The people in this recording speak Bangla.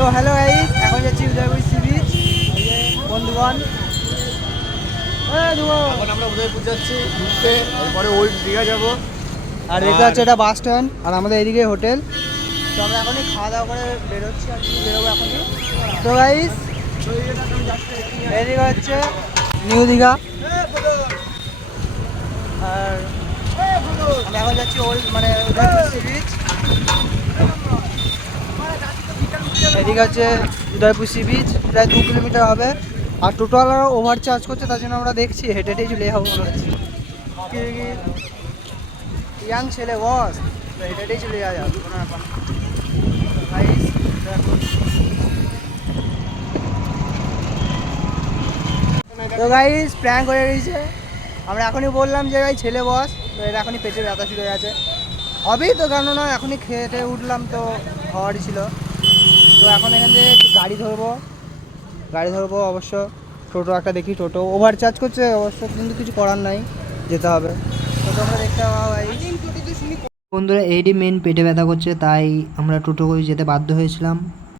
তো হ্যালো গাইস, এখন যাচ্ছি উদয়পুর সি বিচ বন্ধুগণ। এখন আমরা উদয়পুর যাচ্ছি ঘুরতে, এরপরে ওল্ড দীঘা যাবো। আর দেখতে পাচ্ছি এটা বাস স্ট্যান্ড, আর আমাদের এদিকে হোটেল। তো আমরা এখনই খাওয়া দাওয়া করে বেরোচ্ছি, আর কি বেরোবো এখনই। তো গাইস এদিকে হচ্ছে নিউ দীঘা, আর আমি এখন যাচ্ছি ওল্ড মানে উদয়পুর সি বিচ। এদিকে হচ্ছে উদয়পুর সি বিচ, প্রায় 2 কিলোমিটার হবে। আর টোটাল ওভার চার্জ করছে, তার জন্য আমরা দেখছি হেঁটে হেঁটেই চলে যাবো মনে হচ্ছে। ইয়াং ছেলে বস, তো হেঁটে হেঁটেই চলে যাওয়া যাবে, কোনো ব্যাপার না। Guys, তো গাইস প্র্যাঙ্ক হয়ে গেছে। আমরা এখনই বললাম যে ভাই ছেলে বস, তো এর এখনই পেটে ব্যথা শুরু হয়ে আছে। হবেই তো, কেননা এখনই খেতে উঠলাম, তো হওয়ারই ছিল। তো এখন এখান থেকে একটু গাড়ি ধরবো অবশ্য। টোটো একটা দেখি, টোটো ওভার চার্জ করছে অবশ্য, কিন্তু কিছু করার নাই, যেতে হবে। তো তোমরা দেখতে পাবো ভাই বন্ধুরা, এইটি মেন পেটে ব্যথা করছে, তাই আমরা টোটো করে যেতে বাধ্য হয়েছিলাম।